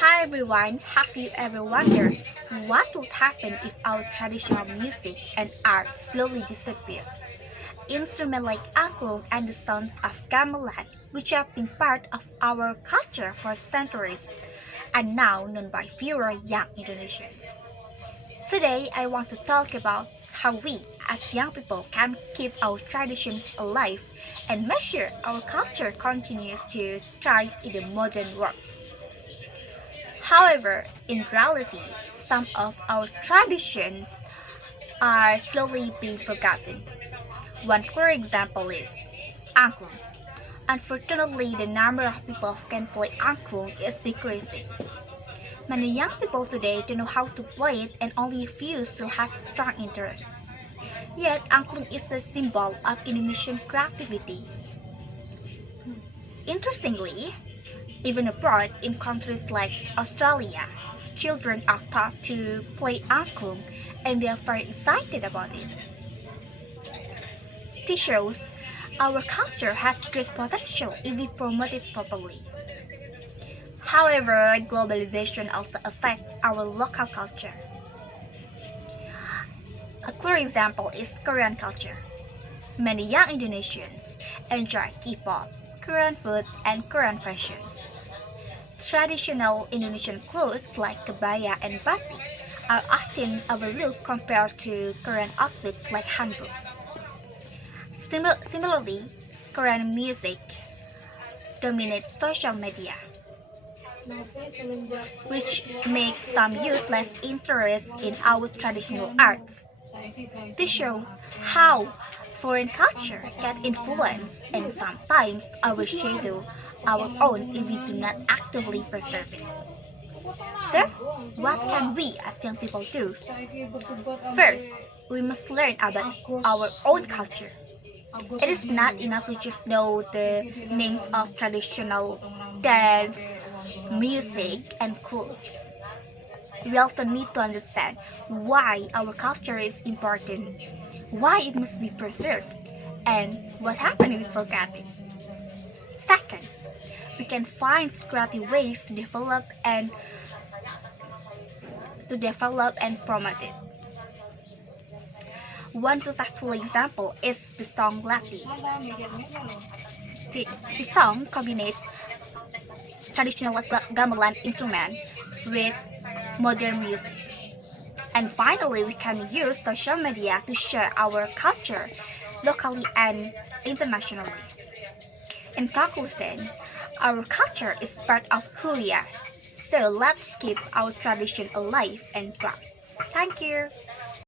Hi everyone, have you ever wondered what would happen if our traditional music and art slowly disappear? Instruments like angklung and the sounds of gamelan, which have been part of our culture for centuries, are now known by fewer young Indonesians. Today, I want to talk about how we, as young people, can keep our traditions alive and make sure our culture continues to thrive in the modern world. However, in reality, some of our traditions are slowly being forgotten. One clear example is angklung. Unfortunately, the number of people who can play angklung is decreasing. Many young people today don't know how to play it and only a few still have strong interest. Yet, angklung is a symbol of Indonesian creativity. Interestingly, even abroad, in countries like Australia, children are taught to play angklung and they are very excited about it. This shows our culture has great potential if we promote it properly. However, globalization also affects our local culture. A clear example is Korean culture. Many young Indonesians enjoy K-pop, Korean food, and Korean fashions. Traditional Indonesian clothes like kebaya and batik are often overlooked compared to Korean outfits like hanbok. Similarly, Korean music dominates social media, which makes some youth less interested in our traditional arts. This shows how foreign culture can influence and sometimes overshadow our own if we do not actively preserve it. So, what can we as young people do? First, we must learn about our own culture. It is not enough to just know the names of traditional dance, music, and clothes. We also need to understand why our culture is important, why it must be preserved, and what happens if we forget it. Second, we can find creative ways to develop and promote it. One successful example is the song Lati. The, the song combines traditional gamelan instrument with modern music. And finally, we can use social media to share our culture locally and internationally. In conclusion, our culture is part of who we are. So let's keep our tradition alive and proud. Thank you.